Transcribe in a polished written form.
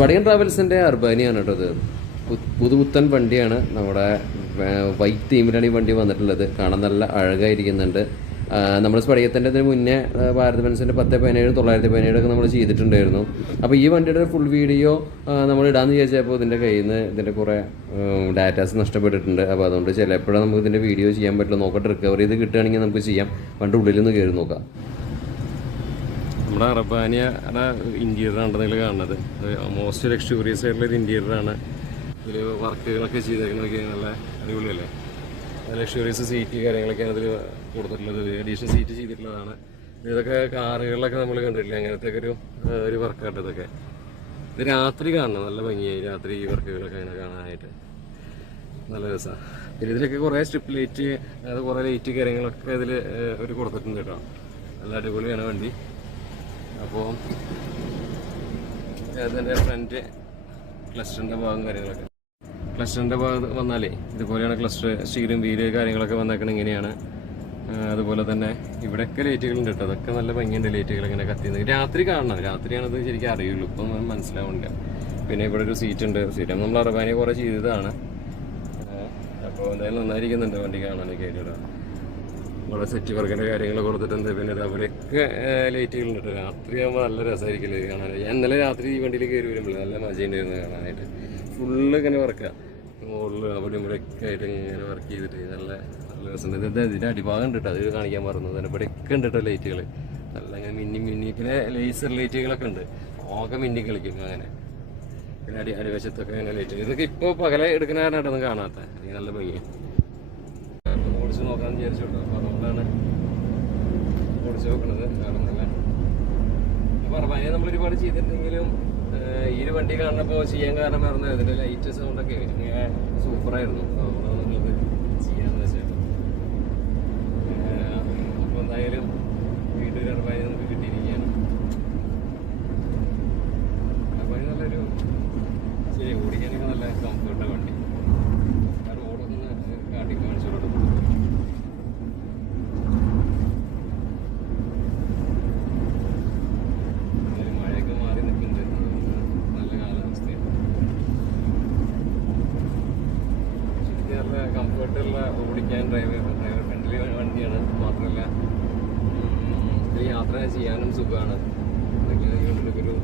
സ്പടികൻ ട്രാവൽസിൻ്റെ അർബാനിയാണ് കേട്ടോ. ഇത് പുതുപുത്തൻ വണ്ടിയാണ്. നമ്മുടെ വൈറ്റ് തീമിലാണ് ഈ വണ്ടി വന്നിട്ടുള്ളത്. കാണാൻ നല്ല അഴകായിരിക്കുന്നുണ്ട്. നമ്മൾ സ്പടികത്തിൻ്റെ ഇതിന് മുന്നേ ഭാരത് ബെൻസിൻ്റെ 1017 917 ഒക്കെ നമ്മൾ ചെയ്തിട്ടുണ്ടായിരുന്നു. അപ്പോൾ ഈ വണ്ടിയുടെ ഫുൾ വീഡിയോ നമ്മൾ ഇടാമെന്ന് വിചാരിച്ചപ്പോൾ ഇതിൻ്റെ കയ്യിൽ നിന്ന് ഇതിൻ്റെ കുറേ ഡാറ്റാസ് നഷ്ടപ്പെട്ടിട്ടുണ്ട്. അപ്പോൾ അതുകൊണ്ട് ചിലപ്പോഴാണ് നമുക്ക് ഇതിൻ്റെ വീഡിയോ ചെയ്യാൻ പറ്റില്ല. നോക്കട്ടെ, റിക്കവർ ചെയ്ത് കിട്ടുകയാണെങ്കിൽ നമുക്ക് ചെയ്യാം. വണ്ടി ഉള്ളിൽ നിന്ന് കയറി നോക്കാം. നമ്മുടെ അർബാനിയുടെ ഇൻറ്റീരിയറാണ് നിങ്ങൾ കാണുന്നത്. മോസ്റ്റ് ലക്ഷൂറിയസ് ആയിട്ടുള്ളൊരു ഇൻറ്റീരിയറാണ്. ഇതിൽ വർക്കുകളൊക്കെ ചെയ്തേക്കുന്നതൊക്കെ നല്ല അടിപൊളിയല്ലേ. ലക്ഷൂറിയസ് സീറ്റ് കാര്യങ്ങളൊക്കെയാണ് ഇതിൽ കൊടുത്തിട്ടുള്ളത്. അഡീഷണൽ സീറ്റ് ചെയ്തിട്ടുള്ളതാണ്. ഇതൊക്കെ കാറുകളിലൊക്കെ നമ്മൾ കണ്ടിട്ടില്ല, അങ്ങനത്തെ ഒരു വർക്കായിട്ട് ഇതൊക്കെ. ഇത് രാത്രി കാണണം, നല്ല ഭംഗിയായി രാത്രി ഈ വർക്കുകളൊക്കെ അങ്ങനെ കാണാനായിട്ട് നല്ല രസമാണ്. പിന്നെ ഇതിലൊക്കെ കുറേ സ്ട്രിപ്പ് ലൈറ്റ്, അത് കുറേ ലൈറ്റ് കാര്യങ്ങളൊക്കെ ഇതിൽ ഒരു കൊടുത്തിട്ടുണ്ട് കേട്ടോ. നല്ല അടിപൊളിയാണ് വണ്ടി. അപ്പോൾ അതിൻ്റെ ഫ്രണ്ട് ക്ലസ്റ്ററിൻ്റെ ഭാഗം കാര്യങ്ങളൊക്കെ, ക്ലസ്റ്ററിൻ്റെ ഭാഗം വന്നാലേ ഇതുപോലെയാണ് ക്ലസ്റ്റർ, സ്റ്റീറിംഗ് വീല് കാര്യങ്ങളൊക്കെ വന്നേക്കണം ഇങ്ങനെയാണ്. അതുപോലെ തന്നെ ഇവിടെയൊക്കെ ലൈറ്റുകളുണ്ട് കേട്ടോ. അതൊക്കെ നല്ല ഭംഗിയുണ്ട് ലൈറ്റുകൾ ഇങ്ങനെ കത്തിയത്. രാത്രി കാണണം, രാത്രിയാണത് ശരിക്കും അറിയുള്ളൂ, ഇപ്പം മനസ്സിലാവുന്നില്ല. പിന്നെ ഇവിടെ ഒരു സീറ്റ് ഉണ്ട്. സീറ്റ് നമ്മൾ അർബാനിയ കുറേ ചെയ്തതാണ്. അപ്പോൾ എന്തായാലും നന്നായിരിക്കുന്നുണ്ട് വണ്ടി കാണാനൊക്കെ ആയിട്ട്. വളരെ സെറ്റ് വർക്കിൻ്റെ കാര്യങ്ങൾ കൊടുത്തിട്ടുണ്ട്. പിന്നെ അവിടെയൊക്കെ ലൈറ്റുകളുണ്ട്. രാത്രിയാകുമ്പോൾ നല്ല രസമായിരിക്കില്ല കാണാൻ. ഞാൻ ഇന്നലെ രാത്രി ഈ വണ്ടിയിൽ കയറി വരുമ്പോൾ നല്ല മജയുണ്ടായിരുന്നു കാണാനായിട്ട്. ഫുള്ള് ഇങ്ങനെ വർക്കാണ്, മുകളിൽ അവിടെ ഇവിടെയൊക്കെ ആയിട്ട് ഇങ്ങനെ വർക്ക് ചെയ്തിട്ട് നല്ല നല്ല രസമുണ്ട്. ഇതിൻ്റെ അടിഭാഗം ഉണ്ട് കേട്ടോ, അത് കാണിക്കാൻ പറഞ്ഞത്. അതിന് ഇവിടെയൊക്കെ ഉണ്ട് കേട്ടോ ലൈറ്റുകൾ, നല്ല ഇങ്ങനെ മിന്നി. പിന്നെ ലേസർ ലൈറ്റുകളൊക്കെ ഉണ്ട്, ആകെ മിന്നി കളിക്കും അങ്ങനെ. പിന്നെ അടിവശത്തൊക്കെ അങ്ങനെ ലൈറ്റ്. ഇതൊക്കെ ഇപ്പോൾ പകലെ എടുക്കുന്ന കാരണമായിട്ടൊന്നും കാണാത്ത, അല്ലെങ്കിൽ നല്ല ഭംഗിയാണ്. ഓടിച്ച് നോക്കാമെന്ന് വിചാരിച്ചു കേട്ടോ. അപ്പോൾ അതുകൊണ്ടാണ് ഓടിച്ച് നോക്കണത്. കാണുന്നില്ല. അപ്പോൾ അർബാനിയ നമ്മൾ ഒരുപാട് ചെയ്തിട്ടുണ്ടെങ്കിലും ഈ ഒരു വണ്ടി കാണുന്നപ്പോൾ ചെയ്യാൻ കാരണം പറഞ്ഞത് ഇതിൻ്റെ ലൈറ്റ് സൗണ്ടൊക്കെ സൂപ്പറായിരുന്നു. അതുകൊണ്ടാണ് നമ്മളത് ചെയ്യാമെന്ന് വെച്ചാൽ. അപ്പോൾ എന്തായാലും വീട്ടിൽ അർബാനിയ നമുക്ക് കിട്ടിയിരിക്കുകയാണ്. അർബാനിയ നല്ലൊരു ശരി ഓടിക്കാനൊക്കെ നല്ല കംഫർട്ടാണ് വണ്ടി. റോഡൊന്ന് കാട്ടി കാണിച്ചോളൂ. മഴയൊക്കെ മാറി നിൽക്കുന്നുണ്ട്, നല്ല കാലാവസ്ഥയാണ്. ശരിക്കും നല്ല കംഫർട്ടുള്ള ഓടിക്കാൻ ഡ്രൈവർ ഫ്രണ്ട്ലി വണ്ടിയാണ്. മാത്രമല്ല യാത്ര ചെയ്യാനും സുഖമാണ്. അതൊക്കെ ഒരു